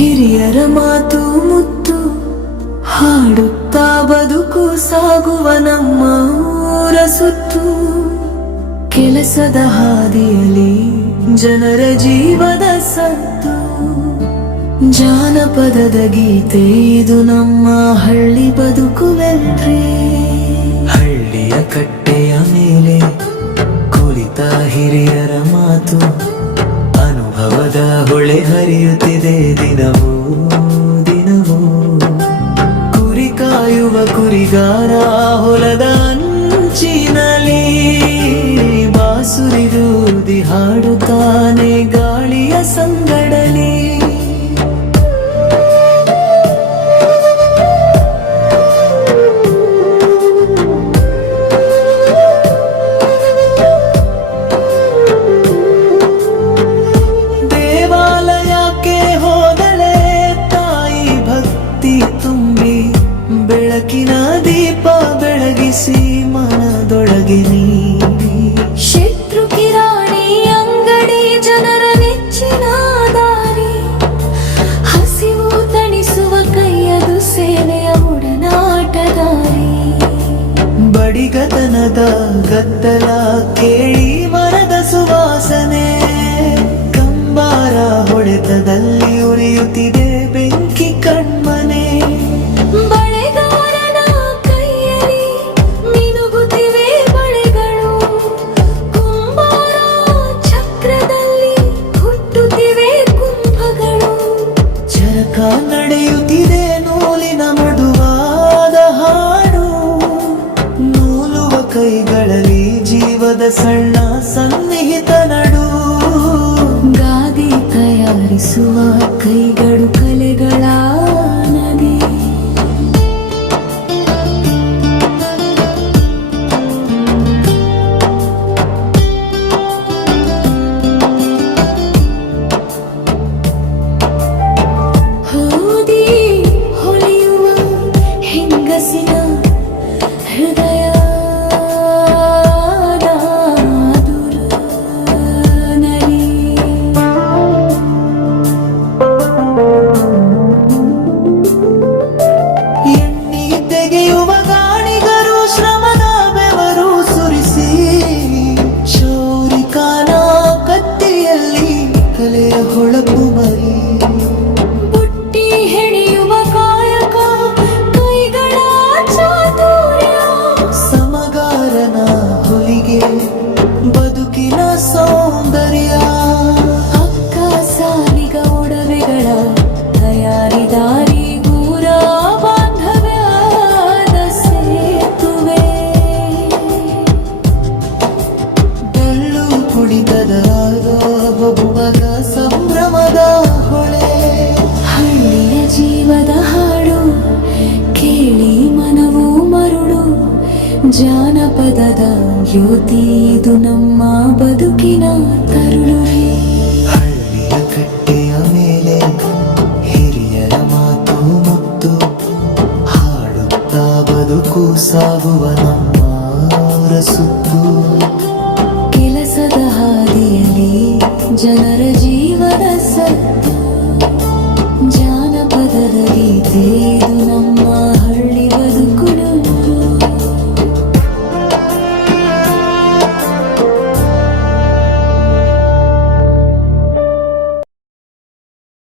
ಹಿರಿಯರ ಮಾತು ಮುತ್ತು ಹಾಡುತ್ತಾ ಬದುಕು ಸಾಗುವ ನಮ್ಮ ಊರ ಸುತ್ತು. ಕೆಲಸದ ಹಾದಿಯಲ್ಲಿ ಜನರ ಜೀವದ ಸತ್ತು. ಜಾನಪದದ ಗೀತೆ ಇದು ನಮ್ಮ ಹಳ್ಳಿ ಬದುಕುವೆಲ್ರಿ. ಹಳ್ಳಿಯ ಕಟ್ಟೆಯ ಮೇಲೆ ಕುಳಿತ ಹಿರಿಯರ ಮಾತು, ಅನುಭವದ ಹೊಳೆ ಹರಿಯುತ್ತಿದೆ ದಿನವೂ ದಿನವೂ. ಕುರಿ ಕಾಯುವ ಕುರಿಗಾರ ಹೊಲದ ಅಂಚಿನಲ್ಲಿ ಬಾಸುರಿದೂದಿ ಹಾಡುತ್ತಾನೆ ಗಾಳಿಯ ಸಂಗಡಲಿ. ಬೆಳಕಿನ ದೀಪ ಬೆಳಗಿಸಿ ಮನದೊಳಗೆ ನೀಡಿ. ಶತ್ರು ಕಿರಾಣಿ ಅಂಗಡಿ ಜನರ ನೆಚ್ಚಿನ ದಾರಿ. ಹಸಿವು ತಣಿಸುವ ಕೈಯದು ಸೇನೆಯ ಒಡನಾಟದಾರಿ. ಬಡಿಗತನದ ಗದ್ದಲ ಕೇಳಿ ಮರದ ಸುವಾಸನೆ. ಕಂಬಾರ ಹೊಡೆತದಲ್ಲಿ ಉರಿಯುತ್ತಿದೆ ಬೆಂಕಿ ಕಣ್ಮನೆ. ಬಳೆಗಾರನ ಕೈಯಲ್ಲಿ ಮಿನುಗುತ್ತಿವೆ ಬಳೆಗಳು. ಕುಂಬಾರ ಚಕ್ರದಲ್ಲಿ ಹುಟ್ಟುತ್ತಿವೆ ಕುಂಭಗಳು. ಚರಕ ನಡೆಯುತ್ತಿದೆ ನೂಲಿನ ಮಡುವಾದ ಹಾಡು. ನೂಲುವ ಕೈಗಳಲ್ಲಿ ಜೀವದ ಸಣ್ಣ ಸನ್ನಿಹಿತ ನಡು. ಗಾದಿ ತಯಾರಿಸುವ ಕೈಗಳು ಕಲೆಗಳ ನದಿ. ಹೋದಿ ಹೊಲಿಯುವ ಹೆಂಗಸಿನ ಹೃದಯ ಹೊಳಪು ಮರಿ. ಬುಟ್ಟಿ ಹೆಣೆಯುವ ಕಾಯಕ ಕೈಗಳ ಚಾತುರ್ಯ. ಸಮಗಾರನ ಹೊಲಿಗೆ ಬದುಕಿನ ಸೌಂದರ್ಯ. ಅಕ್ಕ ಸಾಲಿಗ ಒಡವೆಗಳ ತಯಾರಿದಾರಿ ಊರ ಬಾಂಧವ್ಯದ ಸೇತುವೆ. ಡೊಳ್ಳು ಕುಣಿತದ ಬಹುಮಗ ಸಂಭ್ರಮದ ಹೊಳೆ. ಹಳ್ಳಿಯ ಜೀವದ ಹಾಡು ಕೇಳಿ ಮನವು ಮರುಳು. ಜಾನಪದದ ಜ್ಯೋತಿ ಇದು ನಮ್ಮ ಬದುಕಿನ ತರುಳು. ಹಳ್ಳಿಯ ಕಟ್ಟೆಯ ಮೇಲೆ ಹಿರಿಯರ ಮಾತು ಮುತ್ತು ಹಾಡುತ್ತಾ ಬದುಕು ಸಾಗುವ ನಮ್ಮ ಸುತ್ತು.